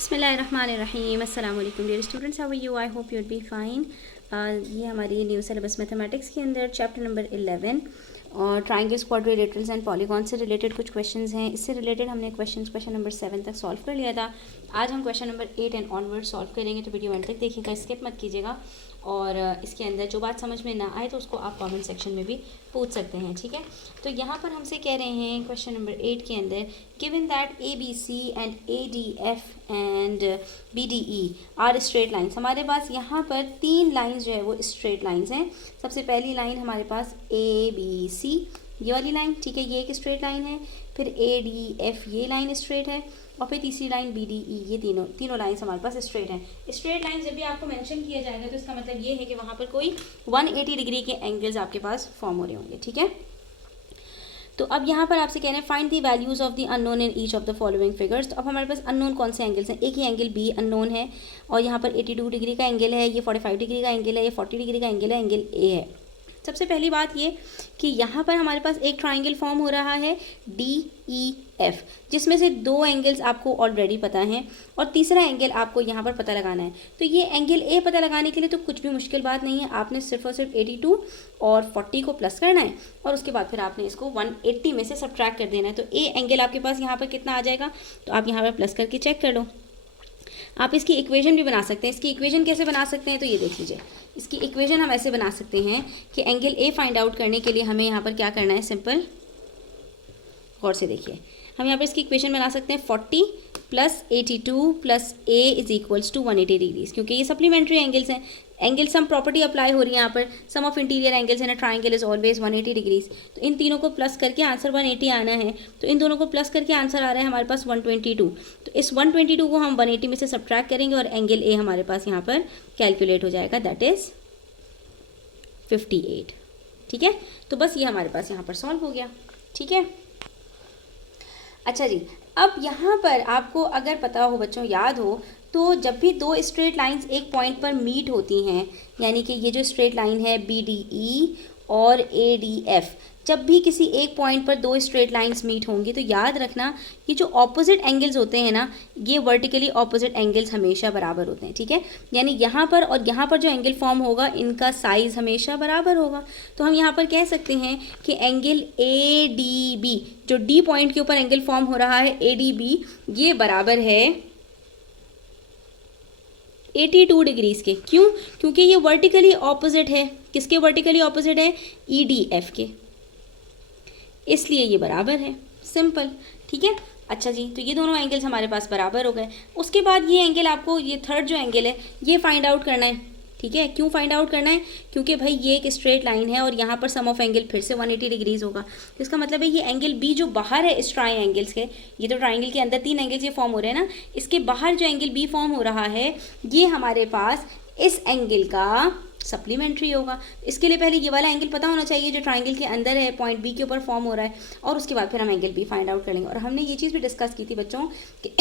बिस्मिल्लाहिर्रहमानिर्रहीम अस्सलाम वालेकुम dear students, how are you? I hope you will be fine. ये हमारी न्यू सिलेबस मैथमेटिक्स के अंदर चैप्टर नंबर 11 और ट्राइंगल्स, क्वाड्रिलेटरल्स एंड पॉलीगॉन से रिलेटेड कुछ क्वेश्चंस हैं। इससे रिलेटेड हमने क्वेश्चन नंबर 7 तक सॉल्व कर लिया था। आज हम question number 8 and onward solve करेंगे, तो वीडियो एंड तक देखिएगा, स्किप मत कीजिएगा। और इसके अंदर जो बात समझ में ना आए तो उसको आप कमेंट सेक्शन में भी पूछ सकते हैं, ठीक है। तो यहाँ पर हमसे कह रहे हैं क्वेश्चन नंबर 8 के अंदर, given that A B C and A D F and B D E are straight lines. हमारे पास यहाँ पर 3 लाइन्स जो है वो स्ट्रेट लाइन्स हैं। सबसे पहली लाइन हमारे पास ए बी सी, ये वाली लाइन, ठीक है, ये एक स्ट्रेट लाइन है। फिर ए डी एफ, ये लाइन स्ट्रेट है। और फिर तीसरी लाइन बी डी ई, ये तीनों लाइन्स हमारे पास स्ट्रेट हैं। स्ट्रेट लाइन जब भी आपको मेंशन किया जाएगा तो इसका मतलब ये है कि वहाँ पर कोई 180 डिग्री के एंगल्स आपके पास फॉर्म हो रहे होंगे, ठीक है। तो अब यहाँ पर आपसे कह रहे हैं find the values of the unknown in each of the following figures. तो अब हमारे पास अननोन कौन से एंगल्स हैं? एक ही एंगल बी अननोन है, और यहाँ पर 82 डिग्री का एंगल है, ये 45 डिग्री का एंगल है, ये 40 डिग्री का एंगल है, एंगल ए है। सबसे पहली बात ये कि यहाँ पर हमारे पास एक ट्राइंगल फॉर्म हो रहा है डी ई एफ, जिसमें से 2 एंगल्स आपको ऑलरेडी पता हैं और तीसरा एंगल आपको यहाँ पर पता लगाना है। तो ये एंगल ए पता लगाने के लिए तो कुछ भी मुश्किल बात नहीं है, आपने सिर्फ और सिर्फ 82 और 40 को प्लस करना है और उसके बाद फिर आपने इसको 180 में से सब्ट्रैक्ट कर देना है। तो ए एंगल आपके पास यहाँ पर कितना आ जाएगा, तो आप यहाँ पर प्लस करके चेक कर लो। आप इसकी इक्वेशन भी बना सकते हैं। इसकी इक्वेशन कैसे बना सकते हैं, तो ये देख लीजिए। इसकी इक्वेशन हम ऐसे बना सकते हैं कि एंगल ए फाइंड आउट करने के लिए हमें यहाँ पर क्या करना है, सिंपल गौर से देखिए। हम यहाँ पर इसकी इक्वेशन बना सकते हैं 40 plus 82 plus A is equals to 180 degrees, क्योंकि ये सप्लीमेंट्री एंगल्स हैं। एंगल सम प्रॉपर्टी अप्लाई हो रही है यहाँ पर। Sum of interior angles in a triangle is always 180 degrees. तो इन तीनों को प्लस करके आंसर 180 आना है। तो इन दोनों को प्लस करके आंसर आ रहा है हमारे पास 122। तो इस 122 को हम 180 में से सब्ट्रैक्ट करेंगे और एंगल ए हमारे पास यहाँ पर कैलकुलेट हो जाएगा, दैट इज 58, ठीक है। तो बस ये हमारे पास यहाँ पर सॉल्व हो गया, ठीक है। अच्छा जी, अब यहाँ पर आपको अगर पता हो बच्चों, याद हो, तो जब भी 2 स्ट्रेट लाइंस एक पॉइंट पर मीट होती हैं, यानी कि ये जो स्ट्रेट लाइन है बी डी ई और ए डी एफ, जब भी किसी एक पॉइंट पर 2 स्ट्रेट लाइंस मीट होंगी तो याद रखना ये जो ऑपोजिट एंगल्स होते हैं ना, ये वर्टिकली ऑपोजिट एंगल्स हमेशा बराबर होते हैं, ठीक है। यानी यहाँ पर और यहाँ पर जो एंगल फॉर्म होगा इनका साइज़ हमेशा बराबर होगा। तो हम यहाँ पर कह सकते हैं कि एंगल ए डी बी, जो डी पॉइंट के ऊपर एंगल फॉर्म हो रहा है ए डी बी, ये बराबर है 82 डिग्रीज के। क्यों? क्योंकि ये वर्टिकली ऑपोजिट है। किसके वर्टिकली ऑपोजिट है? ई डी एफ के, इसलिए ये बराबर है, सिंपल, ठीक है। अच्छा जी, तो ये दोनों एंगल्स हमारे पास बराबर हो गए। उसके बाद ये एंगल आपको, ये थर्ड जो एंगल है ये फाइंड आउट करना है, ठीक है। क्यों फाइंड आउट करना है? क्योंकि भाई ये एक स्ट्रेट लाइन है और यहाँ पर सम ऑफ एंगल फिर से 180 डिग्रीज होगा। तो इसका मतलब है ये एंगल बी जो बाहर है इस ट्राइंगल्स के, ये तो ट्राइंगल के अंदर 3 एंगल्स ये फॉर्म हो रहे हैं ना, इसके बाहर जो एंगल बी फॉर्म हो रहा है ये हमारे पास इस एंगल का सप्लीमेंट्री होगा। इसके लिए पहले ये वाला एंगल पता होना चाहिए जो ट्राइंगल के अंदर है, पॉइंट बी के ऊपर फॉर्म हो रहा है, और उसके बाद फिर हम एंगल बी फाइंड आउट कर लेंगे। और हमने ये चीज़ भी डिस्कस की थी बच्चों कि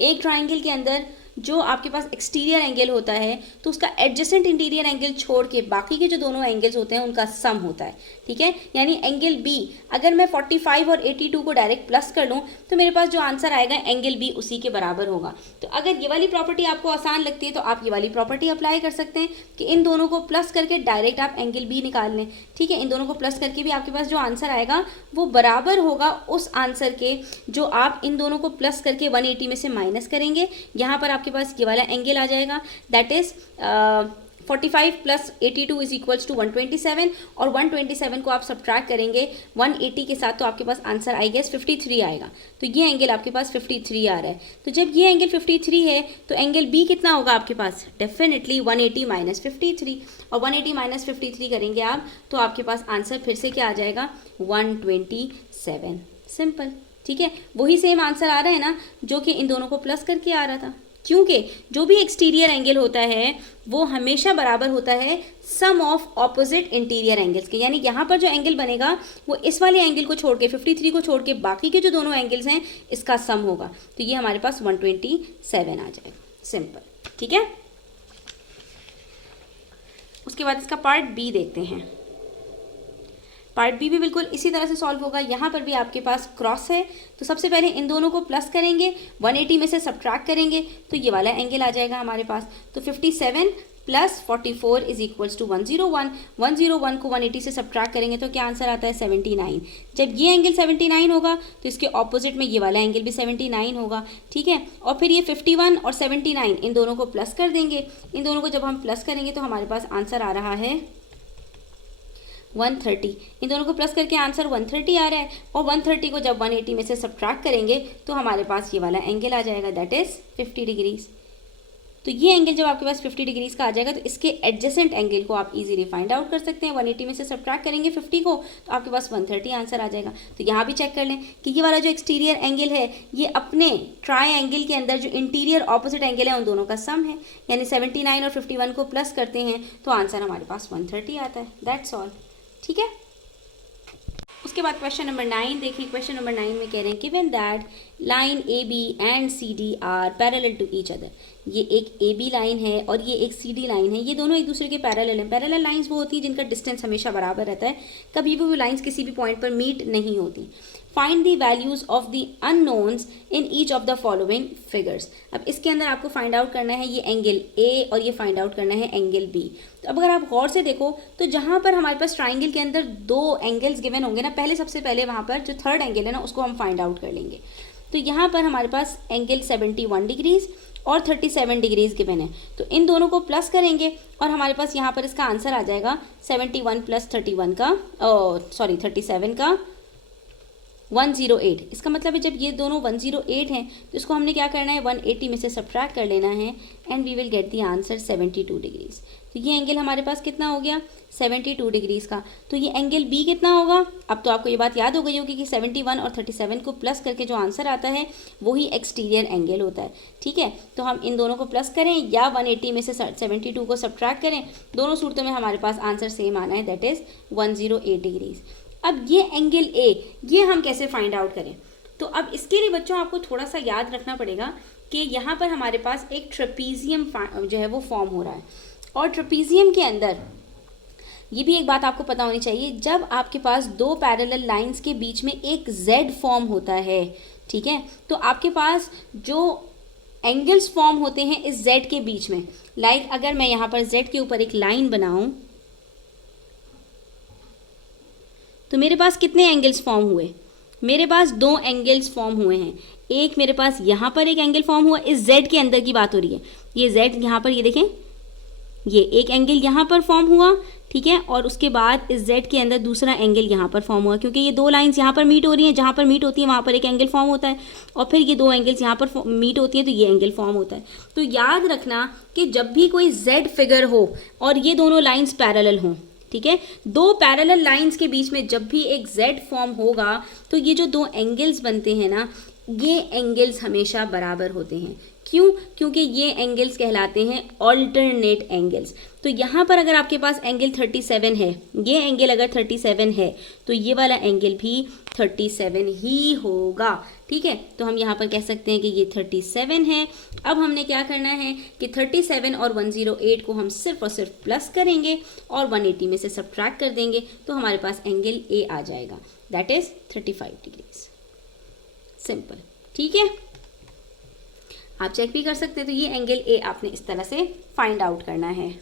एक ट्राइंगल के अंदर जो आपके पास एक्सटीरियर एंगल होता है तो उसका एडजेसेंट इंटीरियर एंगल छोड़ के बाकी के जो दोनों एंगल्स होते हैं उनका सम होता है, ठीक है। यानी एंगल बी, अगर मैं 45 और 82 को डायरेक्ट प्लस कर लूँ तो मेरे पास जो आंसर आएगा एंगल बी उसी के बराबर होगा। तो अगर ये वाली प्रॉपर्टी आपको आसान लगती है तो आप ये वाली प्रॉपर्टी अप्लाई कर सकते हैं कि इन दोनों को प्लस करके डायरेक्ट आप एंगल बी निकाल लें, ठीक है। इन दोनों को प्लस करके भी आपके पास जो आंसर आएगा वो बराबर होगा उस आंसर के जो आप इन दोनों को प्लस करके 180 में से माइनस करेंगे। यहाँ पर आपके पास ये वाला एंगल आ जाएगा, that is 45 plus 82 is equals to 127, और 127 को आप सब्ट्रैक्ट करेंगे 180 के साथ तो आपके पास आंसर आई गेस 53 आएगा। तो ये एंगल आपके पास 53 आ रहा है। तो जब ये एंगल 53 है तो एंगल बी कितना होगा आपके पास? डेफिनेटली 180 माइनस 53, और 180 माइनस 53 करेंगे आप तो आपके पास आंसर फिर से क्या आ जाएगा? 127, सिंपल, ठीक है। वही सेम आंसर आ रहा है ना जो कि इन दोनों को प्लस करके आ रहा था, क्योंकि जो भी एक्सटीरियर एंगल होता है वो हमेशा बराबर होता है सम ऑफ ऑपोजिट इंटीरियर एंगल्स के। यानी यहाँ पर जो एंगल बनेगा वो इस वाले एंगल को छोड़ के, 53 को छोड़ के बाकी के जो दोनों एंगल्स हैं इसका सम होगा। तो ये हमारे पास 127 आ जाएगा, सिंपल, ठीक है। उसके बाद इसका पार्ट बी देखते हैं। पार्ट बी भी बिल्कुल इसी तरह से सॉल्व होगा। यहाँ पर भी आपके पास क्रॉस है, तो सबसे पहले इन दोनों को प्लस करेंगे, 180 में से सब्ट्रैक्ट करेंगे तो ये वाला एंगल आ जाएगा हमारे पास। तो 57 प्लस 44 इज इक्वल्स टू 101। 101 को 180 से सब्ट्रैक्ट करेंगे तो क्या आंसर आता है 79। जब ये एंगल 79 होगा तो इसके ऑपोजिट में ये वाला एंगल भी 79 होगा, ठीक है। और फिर ये 51 और 79 इन दोनों को प्लस कर देंगे। इन दोनों को जब हम प्लस करेंगे तो हमारे पास आंसर आ रहा है 130। इन दोनों को प्लस करके आंसर 130 आ रहा है, और 130 को जब 180 में से सब्ट्रैक्ट करेंगे तो हमारे पास ये वाला एंगल आ जाएगा, दैट इज़ 50 डिग्रीज। तो ये एंगल जब आपके पास 50 डिग्रीज का आ जाएगा तो इसके एडजेसेंट एंगल को आप इजीली फाइंड आउट कर सकते हैं। 180 में से सब्ट्रैक्ट करेंगे 50 को तो आपके पास 130 आंसर आ जाएगा। तो यहाँ भी चेक कर लें कि ये वाला जो एक्सटीरियर एंगल है ये अपने ट्राई एंगल के अंदर जो इंटीरियर ऑपोजिट एंगल है उन दोनों का सम है, यानी 79 और 51 को प्लस करते हैं तो आंसर हमारे पास 130 आता है। दैट्स ऑल, ठीक है। उसके बाद क्वेश्चन नंबर 9 देखिए। क्वेश्चन नंबर 9 में कह रहे हैं given that line A B and C D are parallel to each other. ये एक ए बी लाइन है और ये एक सी डी लाइन है, ये दोनों एक दूसरे के पैरेलल हैं। पैरेलल लाइंस वो होती हैं जिनका डिस्टेंस हमेशा बराबर रहता है, कभी भी वो लाइंस किसी भी पॉइंट पर मीट नहीं होती। Find the values of the unknowns in each of the following figures. अब इसके अंदर आपको फाइंड आउट करना है ये एंगल ए और ये फाइंड आउट करना है एंगल बी। तो अब अगर आप गौर से देखो तो जहाँ पर हमारे पास ट्राइंगल के अंदर दो एंगल्स गिवन होंगे ना, पहले सबसे पहले वहाँ पर जो थर्ड एंगल है ना उसको हम फाइंड आउट कर लेंगे। तो यहाँ पर हमारे पास एंगल 71 डिग्रीज और 37 डिग्रीज गिवन है, तो इन दोनों को प्लस करेंगे और हमारे पास यहाँ पर इसका आंसर आ जाएगा 71 प्लस 31 का 37 का 108। इसका मतलब है जब ये दोनों 108 हैं तो इसको हमने क्या करना है 180 में से सब्ट्रैक्ट कर लेना है and we will get the answer 72 degrees. तो ये एंगल हमारे पास कितना हो गया 72 डिग्रीज का। तो ये एंगल बी कितना होगा, अब तो आपको ये बात याद हो गई होगी कि 71 और 37 को प्लस करके जो आंसर आता है वही एक्सटीरियर एंगल होता है, ठीक है। तो हम इन दोनों को प्लस करें या 180 में से 72 को सब्ट्रैक्ट करें, दोनों सूरतों में हमारे पास आंसर सेम आना है, दैट इज़ 108 डिग्रीज। अब ये एंगल ए ये हम कैसे फाइंड आउट करें, तो अब इसके लिए बच्चों आपको थोड़ा सा याद रखना पड़ेगा कि यहाँ पर हमारे पास एक ट्रेपीजियम जो है वो फॉर्म हो रहा है, और ट्रेपीजियम के अंदर ये भी एक बात आपको पता होनी चाहिए, जब आपके पास दो पैरेलल लाइंस के बीच में एक जेड फॉर्म होता है, ठीक है, तो आपके पास जो एंगल्स फॉर्म होते हैं इस जेड के बीच में, लाइक अगर मैं यहाँ पर जेड के ऊपर एक लाइन बनाऊं तो मेरे पास कितने एंगल्स फॉर्म हुए, मेरे पास दो एंगल्स फॉर्म हुए हैं। एक मेरे पास यहाँ पर एक एंगल फॉर्म हुआ, इस जेड के अंदर की बात हो रही है, ये जेड यहाँ पर, ये देखें ये एक एंगल यहाँ पर फॉर्म हुआ, ठीक है, और उसके बाद इस जेड के अंदर दूसरा एंगल यहाँ पर फॉर्म हुआ, क्योंकि ये दो लाइंस यहाँ पर मीट हो रही हैं, जहाँ पर मीट होती है वहाँ पर एक एंगल फॉर्म होता है, और फिर ये दो एंगल्स यहाँ पर मीट होती हैं तो ये एंगल फॉर्म होता है। तो याद रखना कि जब भी कोई जेड फिगर हो और ये दोनों लाइंस पैरेलल हों, ठीक है, दो पैरेलल लाइंस के बीच में जब भी एक जेड फॉर्म होगा तो ये जो दो एंगल्स बनते हैं ना, ये एंगल्स हमेशा बराबर होते हैं। क्यों? क्योंकि ये एंगल्स कहलाते हैं ऑल्टरनेट एंगल्स। तो यहाँ पर अगर आपके पास एंगल 37 है, ये एंगल अगर 37 है तो ये वाला एंगल भी 37 ही होगा, ठीक है। तो हम यहाँ पर कह सकते हैं कि ये 37 है। अब हमने क्या करना है कि 37 और 108 को हम सिर्फ और सिर्फ प्लस करेंगे और 180 में से सब्ट्रैक्ट कर देंगे तो हमारे पास एंगल ए आ जाएगा, दैट इज़ 35 डिग्रीज। सिंपल, ठीक है, आप चेक भी कर सकते हैं। तो ये एंगल ए आपने इस तरह से फाइंड आउट करना है।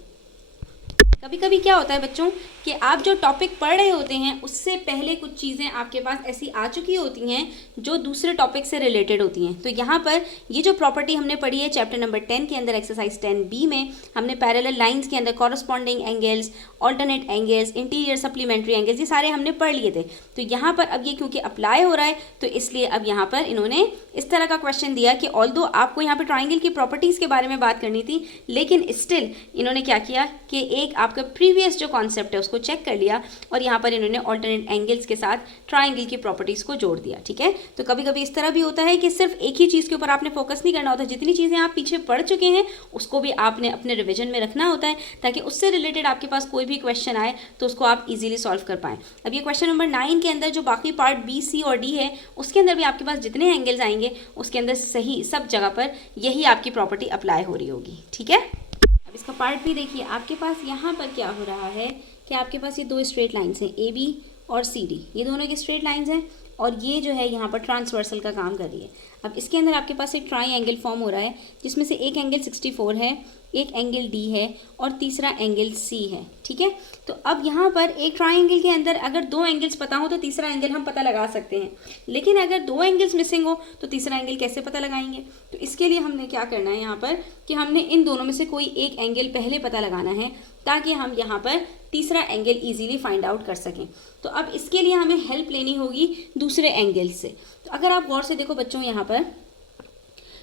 कभी कभी क्या होता है बच्चों कि आप जो टॉपिक पढ़ रहे होते हैं उससे पहले कुछ चीज़ें आपके पास ऐसी आ चुकी होती हैं जो दूसरे टॉपिक से रिलेटेड होती हैं। तो यहाँ पर ये जो प्रॉपर्टी हमने पढ़ी है चैप्टर नंबर 10 के अंदर एक्सरसाइज 10B में, हमने पैरेलल लाइंस के अंदर corresponding angles, alternate angles, interior supplementary angles, ये सारे हमने पढ़ लिए थे। तो यहाँ पर अब ये क्योंकि अप्लाई हो रहा है तो इसलिए अब यहाँ पर इन्होंने इस तरह का क्वेश्चन दिया कि ऑल्दो आपको यहाँ पर ट्राइंगल की प्रॉपर्टीज़ के बारे में बात करनी थी, लेकिन स्टिल इन्होंने क्या किया कि एक आपका प्रीवियस जो कॉन्सेप्ट है उसको चेक कर लिया और यहाँ पर इन्होंने ऑल्टरनेट एंगल्स के साथ ट्राइंगल की प्रॉपर्टीज़ को जोड़ दिया, ठीक है। तो कभी कभी इस तरह भी होता है कि सिर्फ एक ही चीज़ के ऊपर आपने फोकस नहीं करना होता, जितनी चीज़ें आप पीछे पढ़ चुके हैं उसको भी आपने अपने रिविजन में रखना होता है ताकि उससे रिलेटेड आपके पास कोई भी क्वेश्चन आए तो उसको आप इजीली सॉल्व कर पाएँ। अब ये क्वेश्चन नंबर 9 के अंदर जो बाकी पार्ट बी, सी और डी है उसके अंदर भी आपके पास जितने एंगल्स आएंगे उसके अंदर सही सब जगह पर यही आपकी प्रॉपर्टी अप्लाई हो रही होगी, ठीक है। अब इसका पार्ट भी देखिए, आपके पास यहाँ पर क्या हो रहा है कि आपके पास ये दो स्ट्रेट लाइन्स हैं ए बी और सी डी, ये दोनों की स्ट्रेट लाइंस हैं और ये जो है यहाँ पर ट्रांसवर्सल का काम कर रही है। अब इसके अंदर आपके पास एक ट्राई फॉर्म हो रहा है जिसमें से एक एंगल 64 है, एक एंगल डी है और तीसरा एंगल सी है, ठीक है। तो अब यहाँ पर एक ट्राइंगल के अंदर अगर दो एंगल्स पता हो तो तीसरा एंगल हम पता लगा सकते हैं, लेकिन अगर दो एंगल्स मिसिंग हो तो तीसरा एंगल कैसे पता लगाएंगे। तो इसके लिए हमने क्या करना है यहाँ पर कि हमने इन दोनों में से कोई एक एंगल पहले पता लगाना है ताकि हम यहाँ पर तीसरा एंगल इजीली फाइंड आउट कर सकें। तो अब इसके लिए हमें हेल्प लेनी होगी दूसरे एंगल से। तो अगर आप गौर से देखो बच्चों यहाँ पर,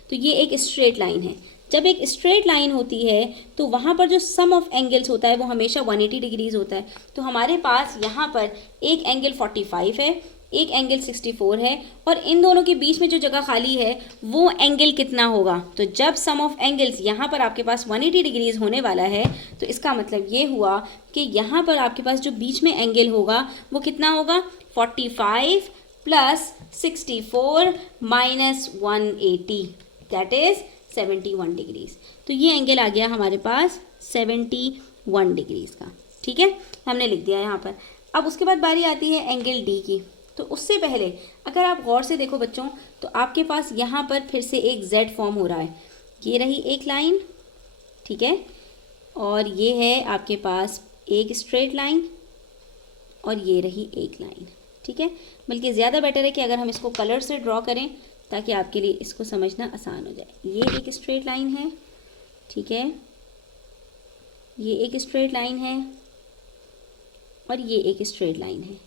तो ये एक स्ट्रेट लाइन है। जब एक स्ट्रेट लाइन होती है तो वहाँ पर जो सम ऑफ एंगल्स होता है वो हमेशा 180 डिग्रीज होता है। तो हमारे पास यहाँ पर एक एंगल 45 है, एक एंगल 64 है और इन दोनों के बीच में जो जगह खाली है वो एंगल कितना होगा। तो जब सम ऑफ एंगल्स यहाँ पर आपके पास 180 डिग्रीज होने वाला है तो इसका मतलब ये हुआ कि यहाँ पर आपके पास जो बीच में एंगल होगा वो कितना होगा, 45 plus 64 minus 180 that is 71 degrees. तो ये एंगल आ गया हमारे पास 71 डिग्रीज का, ठीक है, हमने लिख दिया यहाँ पर। अब उसके बाद बारी आती है एंगल डी की। तो उससे पहले अगर आप गौर से देखो बच्चों तो आपके पास यहाँ पर फिर से एक जेड फॉर्म हो रहा है। ये रही एक लाइन, ठीक है, और ये है आपके पास एक स्ट्रेट लाइन और ये रही एक लाइन, ठीक है। बल्कि ज़्यादा बेटर है कि अगर हम इसको कलर से ड्रॉ करें ताकि आपके लिए इसको समझना आसान हो जाए। ये एक स्ट्रेट लाइन है, ठीक है, ये एक स्ट्रेट लाइन है और ये एक स्ट्रेट लाइन है।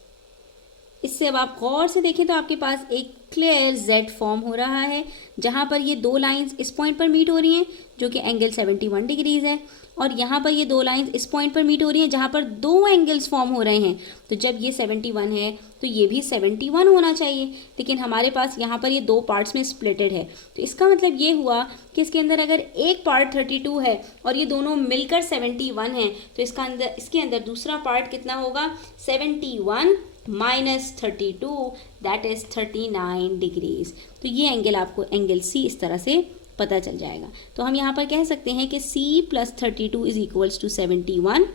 इससे अब आप गौर से देखें तो आपके पास एक क्लियर जेड फॉर्म हो रहा है जहाँ पर ये दो लाइंस इस पॉइंट पर मीट हो रही हैं जो कि एंगल 71 डिग्रीज है और यहाँ पर ये दो लाइंस इस पॉइंट पर मीट हो रही हैं जहाँ पर दो एंगल्स फॉर्म हो रहे हैं। तो जब ये 71 है तो ये भी 71 होना चाहिए, लेकिन हमारे पास यहाँ पर ये दो पार्ट्स में स्प्लिटेड है। तो इसका मतलब ये हुआ कि इसके अंदर अगर एक पार्ट 32 है और ये दोनों मिलकर 71 है तो इसके अंदर दूसरा पार्ट कितना होगा, 71 माइनस 32 दैट इज 39 डिग्रीज। तो ये एंगल आपको एंगल सी इस तरह से पता चल जाएगा। तो हम यहाँ पर कह सकते हैं कि C plus 32 is equals to 71।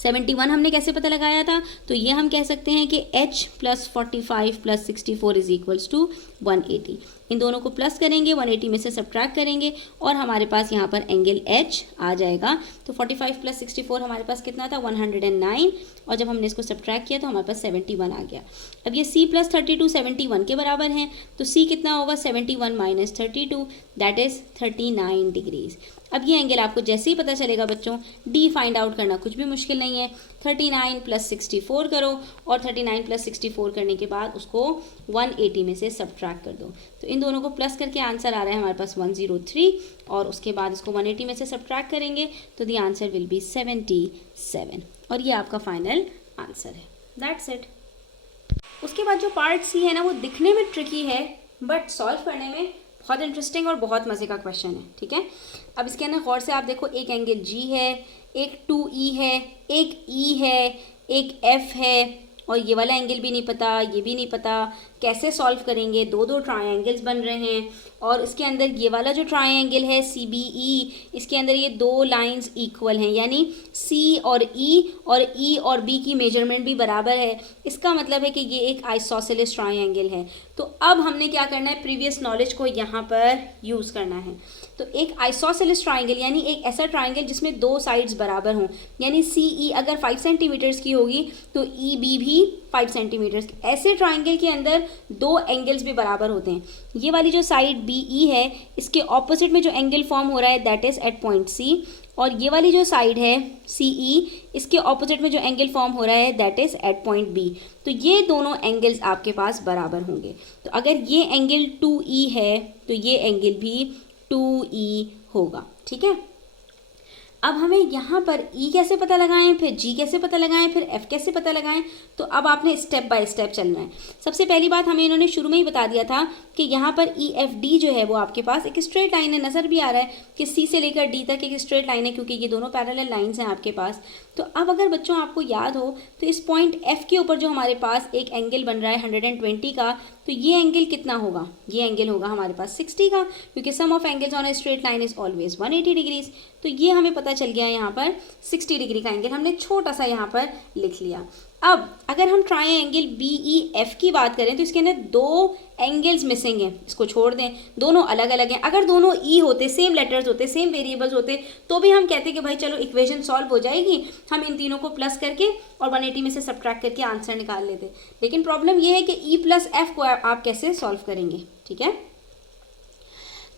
71 हमने कैसे पता लगाया था, तो ये हम कह सकते हैं कि H plus 45 plus 64 is equals to 180। इन दोनों को प्लस करेंगे, 180 में से सब्ट्रैक्ट करेंगे और हमारे पास यहाँ पर एंगल H आ जाएगा। तो 45 प्लस 64 हमारे पास कितना था, 109, और जब हमने इसको सब्ट्रैक्ट किया तो हमारे पास 71 आ गया। अब ये C प्लस 32 71 के बराबर हैं, तो C कितना होगा, 71 माइनस 32 दैट इज़ 39 डिग्रीज। अब ये एंगल आपको जैसे ही पता चलेगा बच्चों, D फाइंड आउट करना कुछ भी मुश्किल नहीं है। 39 प्लस 64 करो और 39 प्लस 64 करने के बाद उसको 180 में से सब्ट्रैक्ट कर दो। तो इन दोनों को प्लस करके आंसर आ रहा है हमारे पास 103 और उसके बाद इसको 180 में से सब्ट्रैक्ट करेंगे तो द आंसर विल बी 77 और ये आपका फाइनल आंसर है। That's it. उसके बाद जो पार्ट सी है ना, वो दिखने में ट्रिकी है बट सॉल्व करने में बहुत इंटरेस्टिंग और बहुत मज़े का क्वेश्चन है, ठीक है। अब इसके अंदर गौर से आप देखो, एक एंगल G है, एक 2E है, एक E है, एक F है और ये वाला एंगल भी नहीं पता, ये भी नहीं पता, कैसे सॉल्व करेंगे। दो दो ट्रायंगल्स बन रहे हैं और इसके अंदर ये वाला जो ट्रायंगल है CBE, इसके अंदर ये दो लाइंस इक्वल हैं, यानी C और E और B की मेजरमेंट भी बराबर है। इसका मतलब है कि ये एक आइसोसेलेस ट्रायंगल है। तो अब हमने क्या करना है, प्रीवियस नॉलेज को यहाँ पर यूज़ करना है। तो एक आइसोसेलेस ट्रायंगल यानी एक ऐसा ट्रायंगल जिसमें दो साइड्स बराबर हों, यानी CE अगर 5 सेंटीमीटर्स की होगी तो EB भी 5 सेंटीमीटर्स। ऐसे ट्रायंगल के अंदर दो एंगल्स भी बराबर होते हैं। ये वाली जो साइड BE है, इसके ऑपोजिट में जो एंगल फॉर्म हो रहा है that is at point C, और ये वाली जो साइड है CE, इसके ऑपोजिट में जो एंगल फॉर्म हो रहा है that is at point B। तो ये दोनों एंगल्स आपके पास बराबर होंगे। तो अगर ये एंगल 2E है तो ये एंगल भी 2E होगा, ठीक है। अब हमें यहाँ पर E कैसे पता लगाएं, फिर G कैसे पता लगाएं, फिर F कैसे पता लगाएं, तो अब आपने स्टेप बाय स्टेप चलना है। सबसे पहली बात हमें इन्होंने शुरू में ही बता दिया था कि यहाँ पर EFD जो है वो आपके पास एक स्ट्रेट लाइन है। नज़र भी आ रहा है कि C से लेकर D तक एक स्ट्रेट लाइन है क्योंकि ये दोनों पैरेलल लाइंस हैं आपके पास। तो अब अगर बच्चों आपको याद हो तो इस पॉइंट F के ऊपर जो हमारे पास एक एंगल बन रहा है 120 का, तो ये एंगल कितना होगा, ये एंगल होगा हमारे पास 60 का, क्योंकि sum of angles on a straight line is always 180 degrees. तो ये हमें पता चल गया यहाँ पर 60 डिग्री का एंगल हमने छोटा सा यहाँ पर लिख लिया। अब अगर हम ट्राइंगल BEF की बात करें तो इसके अंदर 2 एंगल्स मिसिंग हैं, इसको छोड़ दें, दोनों अलग अलग हैं। अगर दोनों E होते, सेम लेटर्स होते, सेम वेरिएबल्स होते, तो भी हम कहते कि भाई चलो इक्वेशन सॉल्व हो जाएगी, हम इन तीनों को प्लस करके और 180 में से सब्ट्रैक्ट करके आंसर निकाल लेते। लेकिन प्रॉब्लम ये है कि E + F को आप कैसे सॉल्व करेंगे, ठीक है।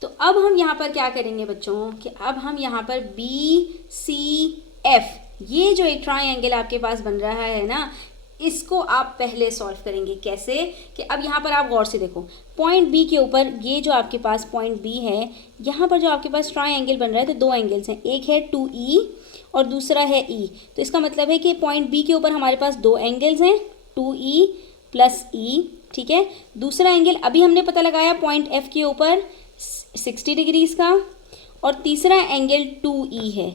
तो अब हम यहाँ पर क्या करेंगे बच्चों कि अब हम यहाँ पर BCF, ये जो एक ट्राइंगल आपके पास बन रहा है ना, इसको आप पहले सॉल्व करेंगे। कैसे कि अब यहाँ पर आप गौर से देखो, पॉइंट बी के ऊपर ये जो आपके पास पॉइंट बी है, यहाँ पर जो आपके पास ट्राइंगल बन रहा है तो 2 एंगल्स हैं, एक है 2E और दूसरा है E। तो इसका मतलब है कि पॉइंट बी के ऊपर हमारे पास 2 एंगल्स हैं, 2E + E, ठीक है। दूसरा एंगल अभी हमने पता लगाया पॉइंट F के ऊपर 60 डिग्रीज का, और तीसरा एंगल 2E है।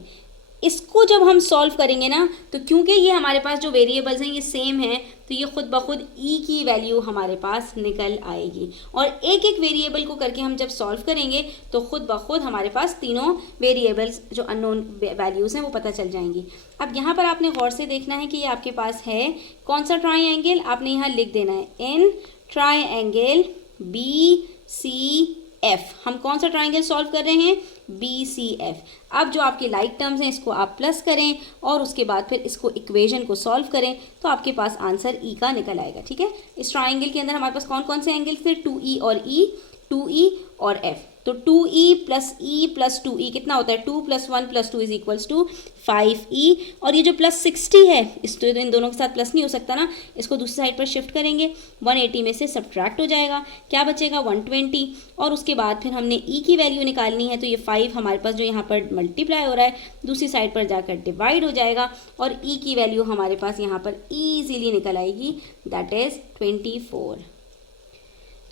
इसको जब हम सॉल्व करेंगे ना, तो क्योंकि ये हमारे पास जो वेरिएबल्स हैं ये सेम हैं, तो ये खुद ब खुद E की वैल्यू हमारे पास निकल आएगी। और एक एक वेरिएबल को करके हम जब सॉल्व करेंगे तो खुद ब खुद हमारे पास तीनों वेरिएबल्स जो अननोन वैल्यूज़ हैं वो पता चल जाएंगी। अब यहाँ पर आपने गौर से देखना है कि ये आपके पास है कौन सा ट्राइंगल, आपने यहाँ लिख देना है इन ट्राइंगल BCF। हम कौन सा ट्राइंगल सॉल्व कर रहे हैं, BCF। अब जो आपके लाइक टर्म्स हैं इसको आप प्लस करें और उसके बाद फिर इसको इक्वेशन को सॉल्व करें तो आपके पास आंसर E का निकल आएगा, ठीक है। इस ट्राइंगल के अंदर हमारे पास कौन कौन से एंगल्स थे, 2E और E, 2E और F। तो 2E + E + 2E कितना होता है, 2 + 1 + 2 = 5E। और ये जो +60 है, इस तो इन दोनों के साथ प्लस नहीं हो सकता ना, इसको दूसरी साइड पर शिफ्ट करेंगे, 180 में से सब्ट्रैक्ट हो जाएगा, क्या बचेगा 120। और उसके बाद फिर हमने E की वैल्यू निकालनी है, तो ये 5 हमारे पास जो यहाँ पर मल्टीप्लाई हो रहा है दूसरी साइड पर जाकर डिवाइड हो जाएगा, और E की वैल्यू हमारे पास यहाँ पर ईजीली निकल आएगी, दैट इज़ 24।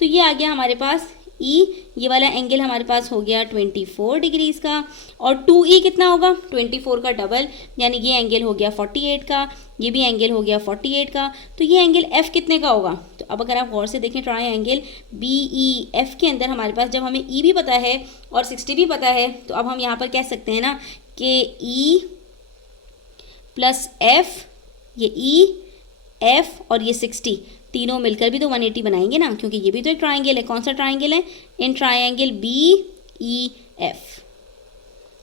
तो ये आ गया हमारे पास E, ये वाला एंगल हमारे पास हो गया 24 डिग्रीज का, और 2E कितना होगा, 24 का डबल, यानी ये एंगल हो गया 48 का, ये भी एंगल हो गया 48 का। तो ये एंगल F कितने का होगा, तो अब अगर आप गौर से देखें ट्राइंगल BEF के अंदर हमारे पास जब हमें E भी पता है और 60 भी पता है, तो अब हम यहाँ पर कह सकते हैं ना कि E + F, ये E, F और ये 60 तीनों मिलकर भी तो 180 बनाएंगे ना, क्योंकि ये भी तो एक ट्राइंगल है। कौन सा ट्राइंगल है, इन ट्राइंगल BEF,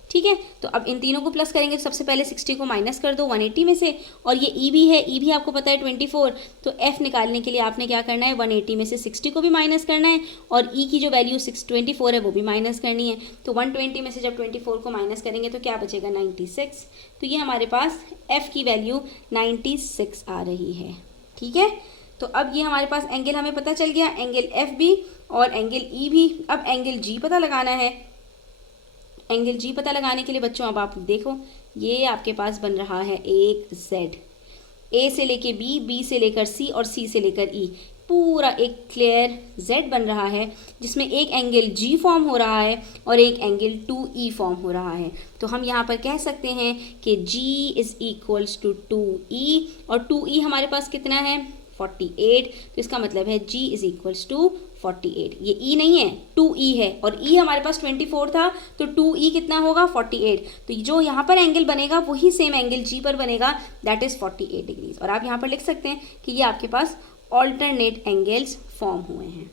ठीक है। तो अब इन तीनों को प्लस करेंगे, तो सबसे पहले 60 को माइनस कर दो 180 में से, और ये E भी है, E भी आपको पता है 24। तो F निकालने के लिए आपने क्या करना है, 180 में से 60 को भी माइनस करना है, और E की जो वैल्यू 24 है वो भी माइनस करनी है। तो 120 में से जब 24 को माइनस करेंगे तो क्या बचेगा, 96। तो ये हमारे पास F की वैल्यू 96 आ रही है, ठीक है। तो अब ये हमारे पास एंगल हमें पता चल गया, एंगल F भी और एंगल E भी। अब एंगल G पता लगाना है। एंगल G पता लगाने के लिए बच्चों अब आप देखो, ये आपके पास बन रहा है एक Z, A से लेके B, B से लेकर C और C से लेकर E, पूरा एक क्लियर Z बन रहा है, जिसमें एक एंगल G फॉर्म हो रहा है और एक एंगल 2E फॉर्म हो रहा है। तो हम यहाँ पर कह सकते हैं कि G = 2E, और 2E हमारे पास कितना है, 48। तो इसका मतलब है G = 48। ये E नहीं है, 2E है, और E हमारे पास 24 था, तो 2E कितना होगा, 48। तो जो यहाँ पर एंगल बनेगा वही सेम एंगल G पर बनेगा, दैट इज़ 48 डिग्रीज। और आप यहाँ पर लिख सकते हैं कि ये आपके पास ऑल्टरनेट एंगल्स फॉर्म हुए हैं,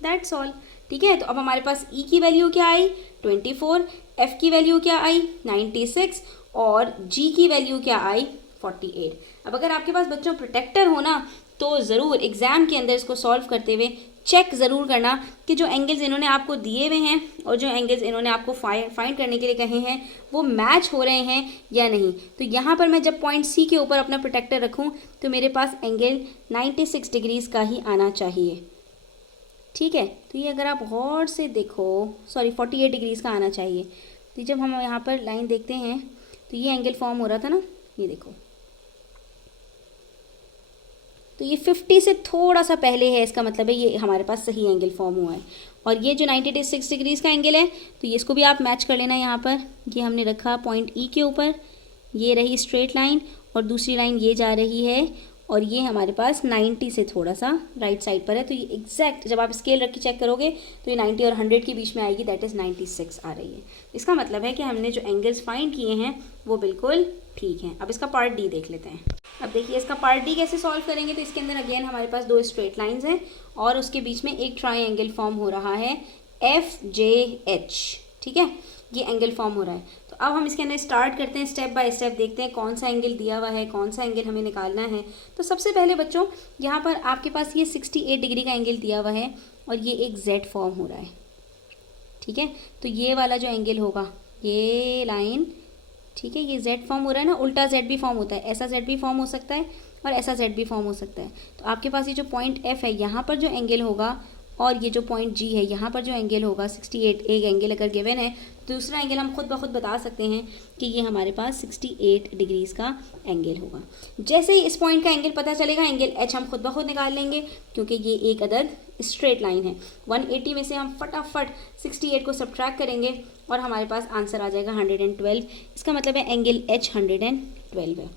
दैट्स ऑल, ठीक है। तो अब हमारे पास E की वैल्यू क्या आई, 24, F की वैल्यू क्या आई, 96, और G की वैल्यू क्या आई, 48। अब अगर आपके पास बच्चों प्रोटेक्टर हो ना, तो ज़रूर एग्ज़ाम के अंदर इसको सॉल्व करते हुए चेक ज़रूर करना कि जो एंगल्स इन्होंने आपको दिए हुए हैं और जो एंगल्स इन्होंने आपको फाइंड करने के लिए कहे हैं वो मैच हो रहे हैं या नहीं। तो यहाँ पर मैं जब पॉइंट C के ऊपर अपना प्रोटेक्टर रखूँ तो मेरे पास एंगल 96 डिग्रीज़ का ही आना चाहिए, ठीक है। तो ये अगर आप गौर से देखो, सॉरी 48 डिग्रीज़ का आना चाहिए। तो जब हम यहाँ पर लाइन देखते हैं तो ये एंगल फॉर्म हो रहा था ना, ये देखो, तो ये 50 से थोड़ा सा पहले है, इसका मतलब है ये हमारे पास सही एंगल फॉर्म हुआ है। और ये जो 96 डिग्रीज़ का एंगल है, तो ये इसको भी आप मैच कर लेना। यहाँ पर ये हमने रखा पॉइंट E के ऊपर, ये रही स्ट्रेट लाइन, और दूसरी लाइन ये जा रही है, और ये हमारे पास 90 से थोड़ा सा राइट साइड पर है। तो ये एग्जैक्ट जब आप स्केल रख के चेक करोगे तो ये 90 और 100 के बीच में आएगी, दैट इज़ 96 आ रही है। इसका मतलब है कि हमने जो एंगल्स फाइंड किए हैं वो बिल्कुल ठीक हैं। अब इसका पार्ट D देख लेते हैं। अब देखिए इसका पार्ट डी कैसे सॉल्व करेंगे, तो इसके अंदर अगेन हमारे पास दो स्ट्रेट लाइंस हैं और उसके बीच में एक ट्राइंगल फॉर्म हो रहा है FJH, ठीक है, ये एंगल फॉर्म हो रहा है। तो अब हम इसके अंदर स्टार्ट करते हैं, स्टेप बाय स्टेप देखते हैं कौन सा एंगल दिया हुआ है, कौन सा एंगल हमें निकालना है। तो सबसे पहले बच्चों यहाँ पर आपके पास ये 68 डिग्री का एंगल दिया हुआ है और ये एक Z फॉर्म हो रहा है, ठीक है। तो ये वाला जो एंगल होगा, ये लाइन, ठीक है, ये Z फॉर्म हो रहा है ना, उल्टा Z भी फॉर्म होता है, ऐसा Z भी फॉर्म हो सकता है और ऐसा Z भी फॉर्म हो सकता है। तो आपके पास ये जो पॉइंट F है यहाँ पर जो एंगल होगा और ये जो पॉइंट G है यहाँ पर जो एंगल होगा 68, एक एंगल अगर गिवन है, दूसरा एंगल हम खुद ब खुद बता सकते हैं कि ये हमारे पास 68 डिग्रीज़ का एंगल होगा। जैसे ही इस पॉइंट का एंगल पता चलेगा, एंगल H हम खुद ब खुद निकाल लेंगे क्योंकि ये एक अदद स्ट्रेट लाइन है। 180 में से हम फटाफट 68 को सब्ट्रैक्ट करेंगे और हमारे पास आंसर आ जाएगा 112। इसका मतलब है एंगल H 112 है,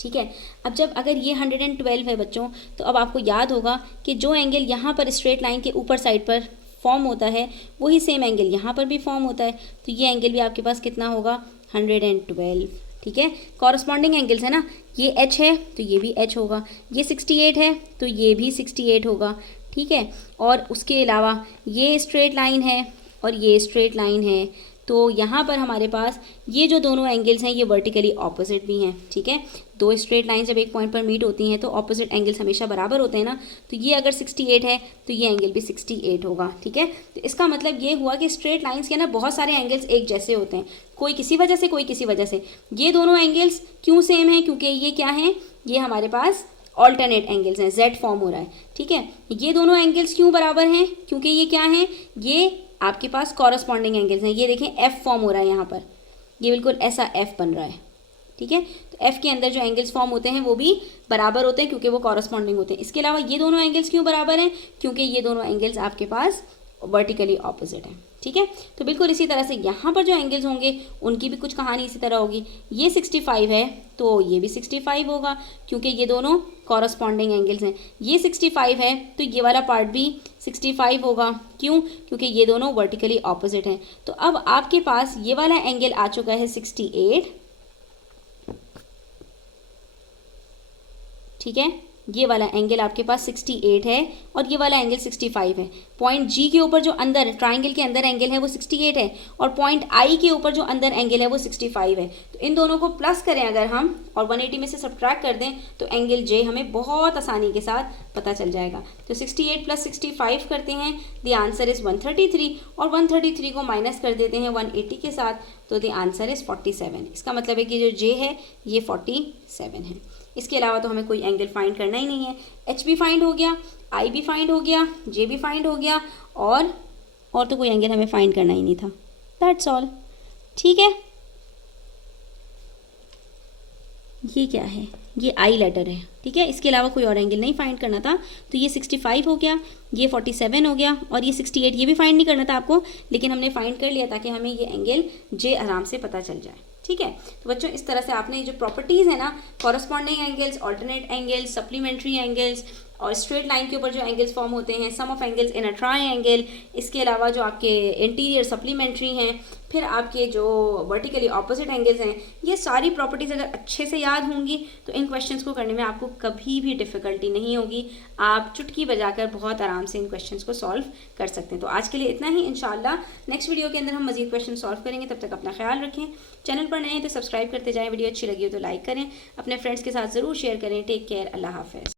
ठीक है। अब जब अगर ये 112 है बच्चों, तो अब आपको याद होगा कि जो एंगल यहाँ पर स्ट्रेट लाइन के ऊपर साइड पर फॉर्म होता है वही सेम एंगल यहाँ पर भी फॉर्म होता है। तो ये एंगल भी आपके पास कितना होगा, 112, ठीक है। कॉरस्पॉन्डिंग एंगल्स है ना, ये H है तो ये भी H होगा, ये 68 है तो ये भी 68 होगा, ठीक है। और उसके अलावा ये स्ट्रेट लाइन है और ये स्ट्रेट लाइन है, तो यहाँ पर हमारे पास ये जो दोनों एंगल्स हैं ये वर्टिकली ऑपोजिट भी हैं, ठीक है। दो स्ट्रेट लाइन जब एक पॉइंट पर मीट होती हैं तो ऑपोजिट एंगल्स हमेशा बराबर होते हैं ना, तो ये अगर 68 है तो ये एंगल भी 68 होगा, ठीक है। तो इसका मतलब ये हुआ कि स्ट्रेट लाइंस के ना बहुत सारे एंगल्स एक जैसे होते हैं, कोई किसी वजह से, कोई किसी वजह से। ये दोनों एंगल्स क्यों सेम हैं, क्योंकि ये क्या हैं, ये हमारे पास ऑल्टरनेट एंगल्स हैं, Z फॉर्म हो रहा है, ठीक है। ये दोनों एंगल्स क्यों बराबर हैं, क्योंकि ये क्या हैं, ये आपके पास कॉरस्पॉन्डिंग एंगल्स हैं। ये देखें F फॉर्म हो रहा है यहाँ पर, ये बिल्कुल ऐसा F बन रहा है, ठीक है। तो F के अंदर जो एंगल्स फॉर्म होते हैं वो भी बराबर होते हैं क्योंकि वो कॉरस्पॉन्डिंग होते हैं। इसके अलावा ये दोनों एंगल्स क्यों बराबर हैं, क्योंकि ये दोनों एंगल्स आपके पास वर्टिकली ऑपोजिट हैं, ठीक है। तो बिल्कुल इसी तरह से यहाँ पर जो एंगल्स होंगे उनकी भी कुछ कहानी इसी तरह होगी। ये 65 है तो ये भी 65 होगा क्योंकि ये दोनों कॉरस्पॉन्डिंग एंगल्स हैं। ये 65 है तो ये वाला पार्ट भी 65 होगा, क्यों, क्योंकि ये दोनों वर्टिकली ऑपोजिट हैं। तो अब आपके पास ये वाला एंगल आ चुका है 68, ठीक है। ये वाला एंगल आपके पास 68 है और ये वाला एंगल 65 है। पॉइंट G के ऊपर जो अंदर ट्राइंगल के अंदर एंगल है वो 68 है और पॉइंट I के ऊपर जो अंदर एंगल है वो 65 है। तो इन दोनों को प्लस करें अगर हम और 180 में से सब्ट्रैक्ट कर दें तो एंगल J हमें बहुत आसानी के साथ पता चल जाएगा। तो 68 + 65 करते हैं, द आंसर इज़ 133 और 133 को माइनस कर देते हैं 180 के साथ, तो द आंसर इज़ 47। इसका मतलब है कि जो J है ये 47 है। इसके अलावा तो हमें कोई एंगल फाइंड करना ही नहीं है। H भी फाइंड हो गया, I भी फाइंड हो गया, J भी फाइंड हो गया और तो कोई एंगल हमें फाइंड करना ही नहीं था। दैट्स ऑल, ठीक है। ये क्या है, ये I लेटर है, ठीक है। इसके अलावा कोई और एंगल नहीं फाइंड करना था। तो ये 65 हो गया, ये 47 हो गया और ये 68, ये भी फाइंड नहीं करना था आपको, लेकिन हमने फाइंड कर लिया ताकि हमें ये एंगल J आराम से पता चल जाए, ठीक है। तो बच्चों इस तरह से आपने जो प्रॉपर्टीज़ है ना, corresponding angles, alternate angles, supplementary angles और स्ट्रेट लाइन के ऊपर जो एंगल्स फॉर्म होते हैं, sum of angles in a triangle, इसके अलावा जो आपके इंटीरियर सप्लीमेंट्री हैं, फिर आपके जो वर्टिकली ऑपोजिट एंगल्स हैं, ये सारी प्रॉपर्टीज़ अगर अच्छे से याद होंगी तो इन क्वेश्चंस को करने में आपको कभी भी डिफ़िकल्टी नहीं होगी। आप चुटकी बजाकर बहुत आराम से इन क्वेश्चंस को सॉल्व कर सकते हैं। तो आज के लिए इतना ही। इंशाल्लाह नेक्स्ट वीडियो के अंदर हम मज़ीद क्वेश्चन सॉल्व करेंगे। तब तक अपना ख्याल रखें। चैनल पर नए हैं तो सब्सक्राइब करते जाएँ, वीडियो अच्छी लगी हो तो लाइक करें, अपने फ्रेंड्स के साथ ज़रूर शेयर करें। टेक केयर, अल्लाह हाफ़िज़।